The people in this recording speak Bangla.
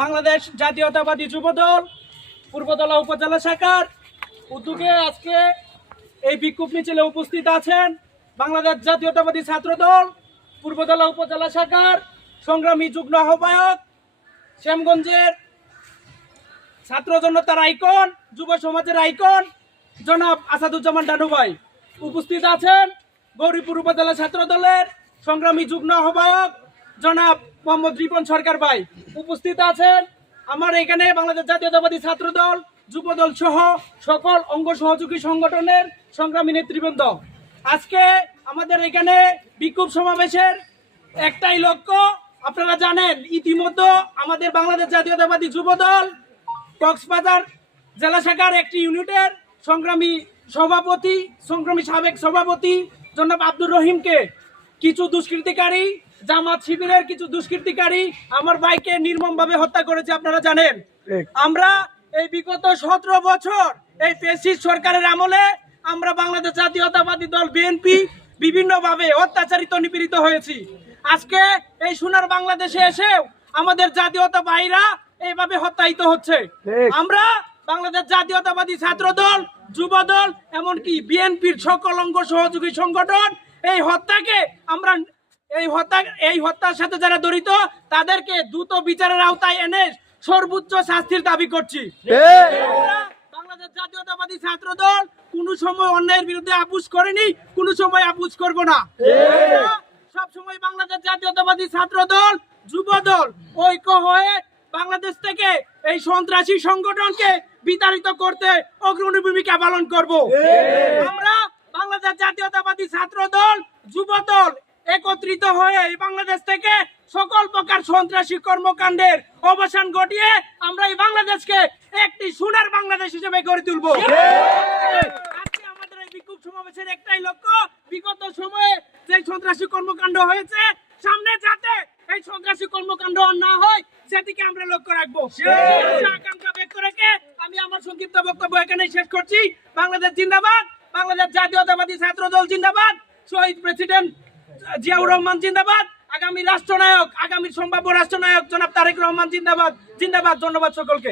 বাংলাদেশ জাতীয়তাবাদী যুবদল পূর্বদলা উপজেলা শাখার উদ্যোগে আজকে এই বিক্ষোভ মিছিলে উপস্থিত আছেন বাংলাদেশ জাতীয়তাবাদী ছাত্রদল পূর্বদলা উপজেলা শাখার সংগ্রামী যুগ্ম আহ্বায়ক শ্যামগঞ্জের ছাত্র জনতার আইকন, যুব সমাজের আইকন, জনাব আসাদুজ্জামান ডানু ভাই উপস্থিত আছেন। গৌরীপুর উপজেলা ছাত্র দলের সংগ্রামী যুগ্ম আহ্বায়ক জনাব মোহাম্মদ রিপন সরকার ভাই উপস্থিত আছেন। আমার এখানে বাংলাদেশ জাতীয়তাবাদী ছাত্র দল যুব দল সহ সকল অঙ্গ সহযোগী সংগঠনের সংগ্রামী নেতৃবৃন্দ। আজকে আমাদের এখানে বিক্ষোভ সমাবেশের একটাই লক্ষ্য, আপনারা জানেন, ইতিমধ্যে আমাদের বাংলাদেশ জাতীয়তাবাদী যুব দল কক্সবাজার জেলা শাখার একটি ইউনিটের সংগ্রামী সভাপতি, সংগ্রামী সাবেক সভাপতি জনাব আব্দুর রহিমকে কিছু দুষ্কৃতিকারী জামাত শিবিরের কিছু দুষ্কৃতিকারী আমার ভাইকে নির্মমভাবে হত্যা করেছে আপনারা জানেন। আমরা এই বিগত সতেরো বছর এই ফেসিস সরকারের আমলে আমরা বাংলাদেশ জাতীয়তাবাদী দল বিএনপি বিভিন্নভাবে অত্যাচারিত নিপীড়িত হয়েছি। আজকে এই সোনার বাংলাদেশে এসেও আমাদের জাতীয়তা ভাইরা এইভাবে হত্যায়িত হচ্ছে। আমরা বাংলাদেশ জাতীয়তাবাদী ছাত্র দল যুব দল এমনকি বিএনপির সকল অঙ্গ সহযোগী সংগঠন এই হত্যাকে আমরা এই হত্যা এই হত্যার সাথে যারা জড়িত তাদেরকে দ্রুত বিচারের আওতায় এনে সর্বোচ্চ শাস্তির দাবি করছি। বাংলাদেশ জাতীয়তাবাদী ছাত্র দল কোন সময় অন্যায়ের বিরুদ্ধে আপুস করেনি কোন সময় আপুস করব না। সব সময় বাংলাদেশ জাতীয়তাবাদী ছাত্র দল যুব দল ঐক্য হয়ে বাংলাদেশ থেকে এই সন্ত্রাসী সংগঠনকে বিতাড়িত করতে অগ্রণী ভূমিকা পালন করব। আমরা বাংলাদেশ জাতীয়তাবাদী ছাত্র দল যুব দল একত্রিত হয়ে এই বাংলাদেশ থেকে সকল প্রকার সন্ত্রাসী কর্মকাণ্ডের অবসান ঘটিয়ে আমরা এই বাংলাদেশকে একটি সোনার বাংলাদেশ হিসেবে গড়ে তুলব। আজকে আমাদের সমাবেশের একটাই লক্ষ্য, বিগত সময়ে সন্ত্রাসী কর্মকাণ্ড হয়েছে এই সন্ত্রাসী কর্মকাণ্ড না হয় সেদিকে আমরা লক্ষ্য রাখব। আমি আমার সংক্ষিপ্ত বক্তব্য এখানে শেষ করছি। বাংলাদেশ জিন্দাবাদ, বাংলাদেশ জাতীয়তাবাদী ছাত্র দল জিন্দাবাদ শহীদ প্রেসিডেন্ট জিয়াউর রহমান জিন্দাবাদ, আগামী রাষ্ট্রনায়ক, আগামী সম্ভাব্য রাষ্ট্রনায়ক জনাব তারেক রহমান জিন্দাবাদ। জিন্দাবাদ, ধন্যবাদ সকলকে।